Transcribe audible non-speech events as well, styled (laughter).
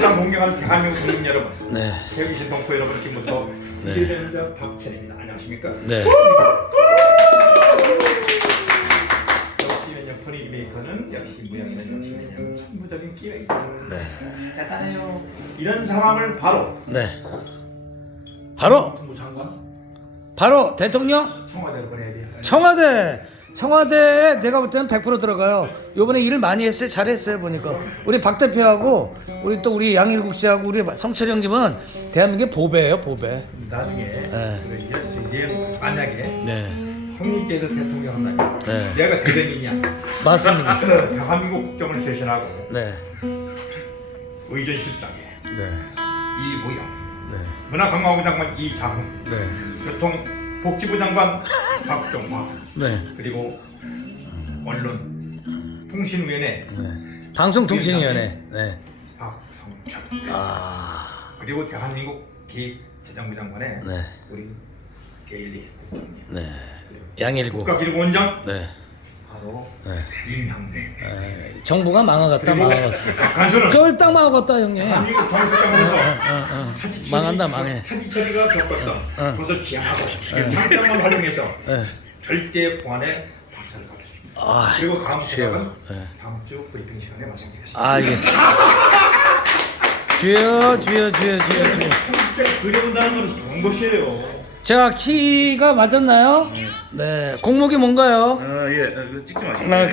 가장 존경하는 대한민국 국민 여러분, 네. 태비신 동포 여러분 지금부터 네. 기대되는 자 박찬입니다. 안녕하십니까? 네. 역시 왜냐 프리 메이커는 역시 무양이는 역시 왜냐 천부적인 기획이다. 네. 대단해요. 이런 사람을 바로 네. 바로 국무 장관 바로 대통령 청와대로 보내야 돼요. 청와대 청와대에 내가 볼 때는 100% 들어가요. 요번에 일을 많이 했어요. 잘했어요 보니까. 우리 박 대표하고 우리 또 우리 양일국 씨하고 우리 성철 형님은 대한민국의 보배예요, 보배. 나중에 네. 그 이제 이제 만약에 네. 형님께서 대통령 한다면 네. 내가 대변인이냐? 맞습니다. (laughs) 대한민국 국정을 쇄신하고 네. 의전 실장에 네. 이무영, 네. 문화관광부 장관 이장훈, 네. 교통 복지부 장관 박종화 네. 그리고 언론 통신위원회 네. 방송통신위원회. 네. 박성철 아. 그리고 대한민국 기획재정부 장관의 네. 우리 게일리 국장님 네. 양일국. 국가기록원장 네. 바로 네. 에, 정부가 망하겠다, 그리고 망하겠어. 간수는 쫄딱 망하겠다, 형님. 대한민국 어, 어. 망한다, 망해. 차지처리가 겪었던 어. 그래서 지향하고 장점을 활용해서 네. 절대 보안에 박살을 가르칩니다. 아, 그리고 다음. 시간은 네. 다음 주 브리핑 시간에 말씀드리겠습니다. 아, 알겠습니다. 주여, 주여, 주여, 주여, 주여. 평생 그려온다는 건 좋은 것이에요. 제가 키가 맞았나요? 네. 공목이 뭔가요? 아, 예, 아, 이거 찍지 마시고. 아,